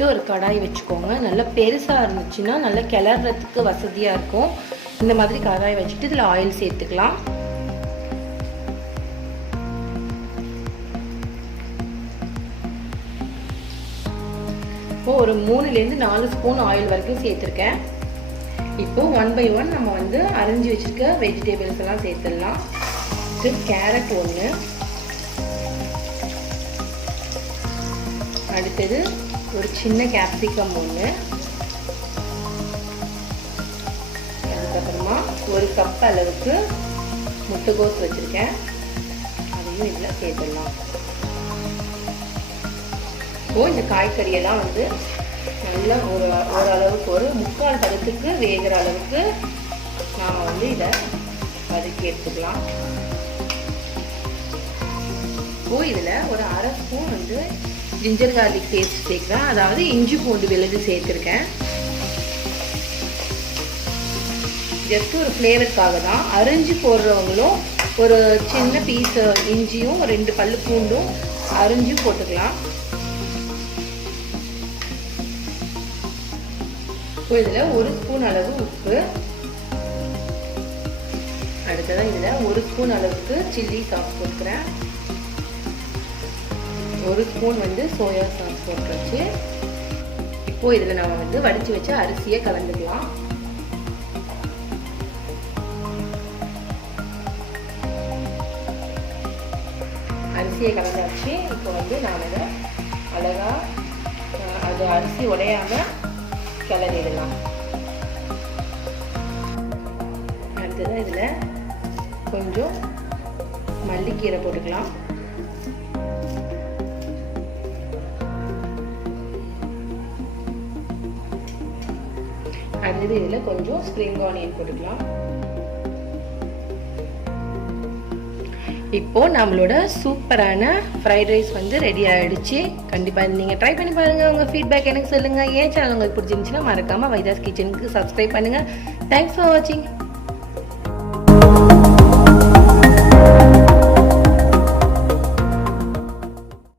First ஒரு கடாய் வச்சுக்கோங்க. நல்லா பெருசாக இருந்துச்சுன்னா நல்லா கிளறதுக்கு வசதியாக இருக்கும். இந்த மாதிரி கடாய் வச்சுட்டு இதில் ஆயில் சேர்த்துக்கலாம். இப்போ ஒரு 3லேருந்து 4 ஸ்பூன் ஆயில் வரைக்கும் சேர்த்துருக்கேன். இப்போ 1 by 1 நம்ம வந்து அரைஞ்சி வச்சுருக்க வெஜிடபிள்ஸ் எல்லாம் சேர்த்துடலாம். கேரட் 1, அடுத்தது ஒரு சின்ன கேப்சிகம் 1, அதுக்கப்புறமா ஒரு கப் அளவுக்கு முட்டைகோஸ் வச்சுருக்கேன், அதையும் இதில் சேர்த்துடலாம். இப்போ இந்த காய்கறியெல்லாம் வந்து நல்லா ஓரளவுக்கு ஒரு 3/4 பதத்துக்கு வேகிற அளவுக்கு நாம் வந்து இதை வதக்கி எடுத்துக்கலாம். இப்போ இதில் ஒரு 1/2 ஸ்பூன் வந்து ஜிஞ்சர் கார்லிக் பேஸ்ட் சேர்க்குறேன், அதாவது இஞ்சி பூண்டு விழுது சேர்த்துருக்கேன். ஜஸ்ட் ஒரு ஃப்ளேவருக்காக தான். அரிஞ்சு போடுறவங்களும் ஒரு சின்ன பீஸ் இஞ்சியும் 2 பல்லு பூண்டும் அரிஞ்சும் போட்டுக்கலாம். இப்போ இதில் 1 ஸ்பூன் அளவு உப்பு, அடுத்ததான் இதில் 1 ஸ்பூன் அளவுக்கு சில்லி சாஸ் போட்டுக்கிறேன், 1 ஸ்பூன் வந்து சோயா சாஸ் போட்டுருச்சு. இப்போ இதில் நம்ம வந்து வடித்து வச்ச அரிசியை கலந்துக்கலாம். அரிசியை கலந்தாச்சு. இப்போ வந்து நான் அதை அழகாக அது அரிசி உடையாமல் கிளறிடலாம். அடுத்ததான் இதில் கொஞ்சம் மல்லிக்கீரை போட்டுக்கலாம். அடுத்தது இதில் கொஞ்சம் ஸ்ப்ரிங் ஆனியன் போட்டுக்கலாம். இப்போ நம்மளோட சூப்பரான ஃப்ரைட் ரைஸ் வந்து ரெடி ஆகிடுச்சு. கண்டிப்பாக நீங்கள் ட்ரை பண்ணி பாருங்கள். உங்கள் ஃபீட்பேக் எனக்கு சொல்லுங்கள். ஏன் சேனல் உங்களுக்கு பிடிச்சிருந்துச்சுன்னா மறக்காமல் வைதாஸ் கிச்சனுக்கு சப்ஸ்கிரைப் பண்ணுங்கள். தேங்க்ஸ் ஃபார் வாட்சிங்.